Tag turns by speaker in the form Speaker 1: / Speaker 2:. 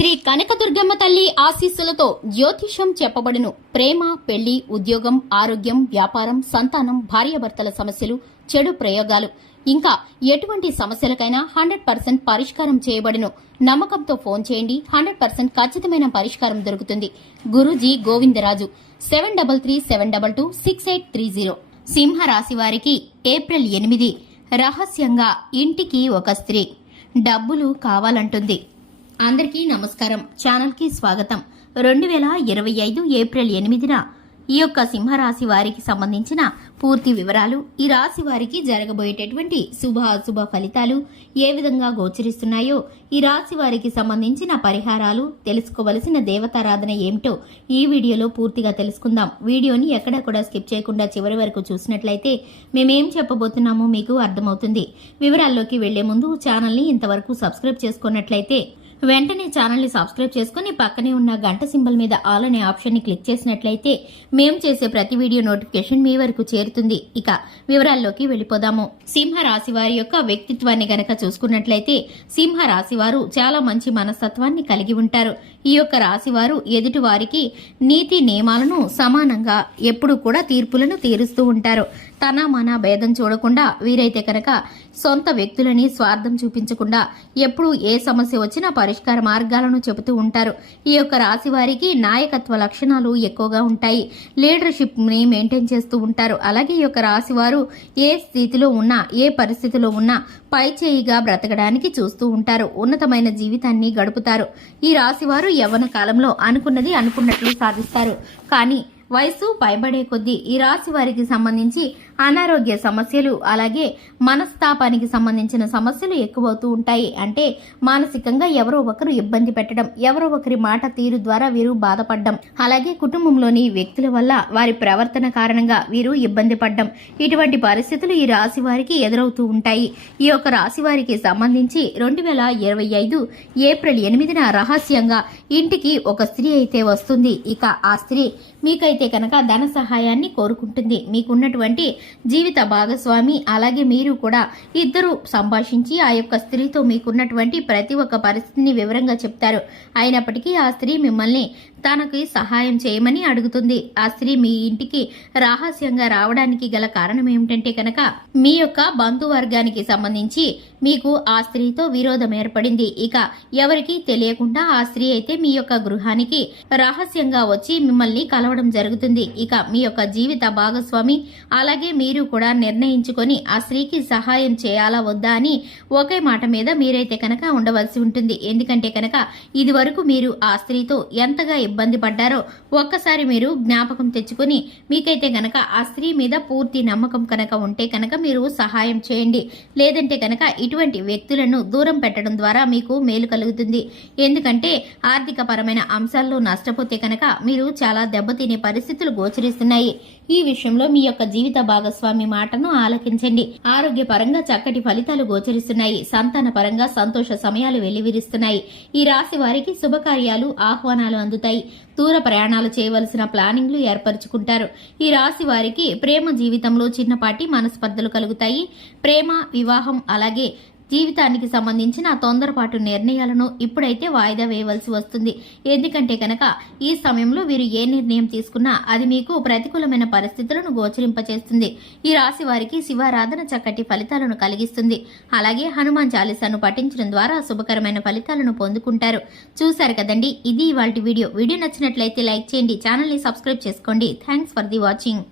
Speaker 1: శ్రీ కనకదుర్గమ్మ తల్లి ఆశీస్సులతో జ్యోతిషం చెప్పబడును. ప్రేమ పెళ్ళి ఉద్యోగం ఆరోగ్యం వ్యాపారం సంతానం భార్యాభర్తల సమస్యలు చెడు ప్రయోగాలు. ఇంకా ఎటువంటి సమస్యలకైనా హండ్రెడ్ పర్సెంట్ పరిష్కారం చేయబడును. నమ్మకంతో ఫోన్ చేయండి. హండ్రెడ్ పర్సెంట్ ఖచ్చితమైన పరిష్కారం దొరుకుతుంది. Guruji Govindaraju seven double three seven double two six eight three zero. సింహ రాశి వారికి ఏప్రిల్ ఎనిమిది. రహస్యంగా ఇంటికి ఒక స్త్రీ. డబ్బులు కావాలంటుంది. అందరికీ నమస్కారం. ఛానల్కి స్వాగతం. రెండు వేల ఇరవై ఐదు ఏప్రిల్ ఎనిమిదిన ఈ యొక్క సింహరాశి వారికి సంబంధించిన పూర్తి వివరాలు ఈ రాశి వారికి జరగబోయేటటువంటి శుభ అశుభ ఫలితాలు ఏ విధంగా గోచరిస్తున్నాయో ఈ రాశి వారికి సంబంధించిన పరిహారాలు తెలుసుకోవలసిన దేవతారాధన ఏమిటో ఈ వీడియోలో పూర్తిగా తెలుసుకుందాం. వీడియోని ఎక్కడా కూడా స్కిప్ చేయకుండా చివరి వరకు చూసినట్లయితే మేమేం చెప్పబోతున్నామో మీకు అర్థమవుతుంది. వివరాల్లోకి వెళ్ళే ముందు ఛానల్ని ఇంతవరకు సబ్స్క్రైబ్ చేసుకున్నట్లయితే వెంటనే ఛానల్ని సబ్స్క్రైబ్ చేసుకుని పక్కనే ఉన్న గంట సింబల్ మీద ఆల్ అనే ఆప్షన్ని క్లిక్ చేసినట్లయితే మేము చేసే ప్రతి వీడియో నోటిఫికేషన్ మీ వరకు చేరుతుంది. ఇక వివరాల్లోకి వెళ్ళిపోదాము. సింహ రాశి వారి యొక్క వ్యక్తిత్వాన్ని గనక చూసుకున్నట్లయితే సింహ రాశి వారు చాలా మంచి మనస్తత్వాన్ని కలిగి ఉంటారు. ఈ యొక్క రాశివారు ఎదుటివారికి ఎదుటి వారికి నీతి నియమాలను సమానంగా ఎప్పుడు కూడా తీర్పులను తీరుస్తూ ఉంటారు. తన మన భేదం చూడకుండా వీరైతే కనుక సొంత వ్యక్తులని స్వార్థం చూపించకుండా ఎప్పుడు ఏ సమస్య వచ్చినా పరిష్కార మార్గాలను చెబుతూ ఉంటారు. ఈ యొక్క రాశి వారికి నాయకత్వ లక్షణాలు ఎక్కువగా ఉంటాయి. లీడర్షిప్ని మెయింటైన్ చేస్తూ ఉంటారు. అలాగే ఈ యొక్క రాశి వారు ఏ స్థితిలో ఉన్నా ఏ పరిస్థితిలో ఉన్నా పైచేయిగా బ్రతకడానికి చూస్తూ ఉంటారు. ఉన్నతమైన జీవితాన్ని గడుపుతారు. ఈ రాశి వారు యవ్వన కాలంలో అనుకున్నది అనుకున్నట్లు సాధిస్తారు. కానీ వయసు పైబడే కొద్దీ ఈ రాశి వారికి సంబంధించి అనారోగ్య సమస్యలు అలాగే మనస్తాపానికి సంబంధించిన సమస్యలు ఎక్కువవుతూ ఉంటాయి. అంటే మానసికంగా ఎవరో ఒకరు ఇబ్బంది పెట్టడం ఎవరో ఒకరి మాట తీరు ద్వారా వీరు బాధపడడం అలాగే కుటుంబంలోని వ్యక్తుల వల్ల వారి ప్రవర్తన కారణంగా వీరు ఇబ్బంది పడడం. ఇటువంటి పరిస్థితులు ఈ రాశి వారికి ఎదురవుతూ ఉంటాయి. ఈ యొక్క రాశి వారికి సంబంధించి రెండు వేల ఇరవై ఐదు ఏప్రిల్ ఎనిమిదిన రహస్యంగా ఇంటికి ఒక స్త్రీ అయితే వస్తుంది. ఇక ఆ స్త్రీ మీకైతే కనుక ధన సహాయాన్ని కోరుకుంటుంది. మీకున్నటువంటి జీవిత భాగస్వామి. అలాగే మీరు కూడా ఇద్దరు సంభాషించి ఆ యొక్క స్త్రీతో మీకున్నటువంటి ప్రతి ఒక్క పరిస్థితిని వివరంగా చెప్తారు. అయినప్పటికీ ఆ స్త్రీ మిమ్మల్ని తనకి సహాయం చేయమని అడుగుతుంది. ఆ స్త్రీ మీ ఇంటికి రహస్యంగా రావడానికి గల కారణం ఏమిటంటే కనుక మీ యొక్క బంధువర్గానికి సంబంధించి మీకు ఆ స్త్రీతో విరోధం ఏర్పడింది. ఇక ఎవరికి తెలియకుండా ఆ స్త్రీ అయితే మీ యొక్క గృహానికి రహస్యంగా వచ్చి మిమ్మల్ని కలవడం జరుగుతుంది. ఇక మీ యొక్క జీవిత భాగస్వామి అలాగే మీరు కూడా నిర్ణయించుకొని ఆ స్త్రీకి సహాయం చేయాలా వద్దా అని ఒకే మాట మీద మీరైతే కనుక ఉండవలసి ఉంటుంది. ఎందుకంటే కనుక ఇది వరకు మీరు ఆ స్త్రీతో ఎంతగా ఇబ్బంది పడ్డారో ఒక్కసారి మీరు జ్ఞాపకం తెచ్చుకొని మీకైతే కనుక ఆ స్త్రీ మీద పూర్తి నమ్మకం కనుక ఉంటే కనుక మీరు సహాయం చేయండి. లేదంటే కనుక ఇటువంటి వ్యక్తులను దూరం పెట్టడం ద్వారా మీకు మేలు కలుగుతుంది. ఎందుకంటే ఆర్థిక పరమైన అంశాల్లో నష్టపోతే కనుక మీరు చాలా దెబ్బతినే పరిస్థితులు గోచరిస్తున్నాయి. ఈ విషయంలో మీ యొక్క జీవిత భాగస్వామి మాటను ఆలకించండి. ఆరోగ్యపరంగా చక్కటి ఫలితాలు గోచరిస్తున్నాయి. సంతాన పరంగా సంతోష సమయాలు వెల్లివిరుస్తున్నాయి. ఈ రాశి వారికి శుభకార్యాలు ఆహ్వానాలు అందుతాయి. దూర ప్రయాణాలు చేయవలసిన ప్లానింగ్లు ఏర్పరచుకుంటారు. ఈ రాశి వారికి ప్రేమ జీవితంలో చిన్నపాటి మనస్పర్ధలు కలుగుతాయి. ప్రేమ వివాహం అలాగే జీవితానికి సంబంధించిన తొందరపాటు నిర్ణయాలను ఇప్పుడైతే వాయిదా వేయవలసి వస్తుంది. ఎందుకంటే కనుక ఈ సమయంలో వీరు ఏ నిర్ణయం తీసుకున్నా అది మీకు ప్రతికూలమైన పరిస్థితులను గోచరింపచేస్తుంది. ఈ రాశి వారికి శివారాధన చక్కటి ఫలితాలను కలిగిస్తుంది. అలాగే హనుమాన్ చాలీసాను పఠించడం ద్వారా శుభకరమైన ఫలితాలను పొందుకుంటారు. చూశారు కదండి? ఇది ఇవాళ వీడియో. వీడియో నచ్చినట్లయితే లైక్ చేయండి ఛానల్ని సబ్స్క్రైబ్ చేసుకోండి. Thanks for the watching.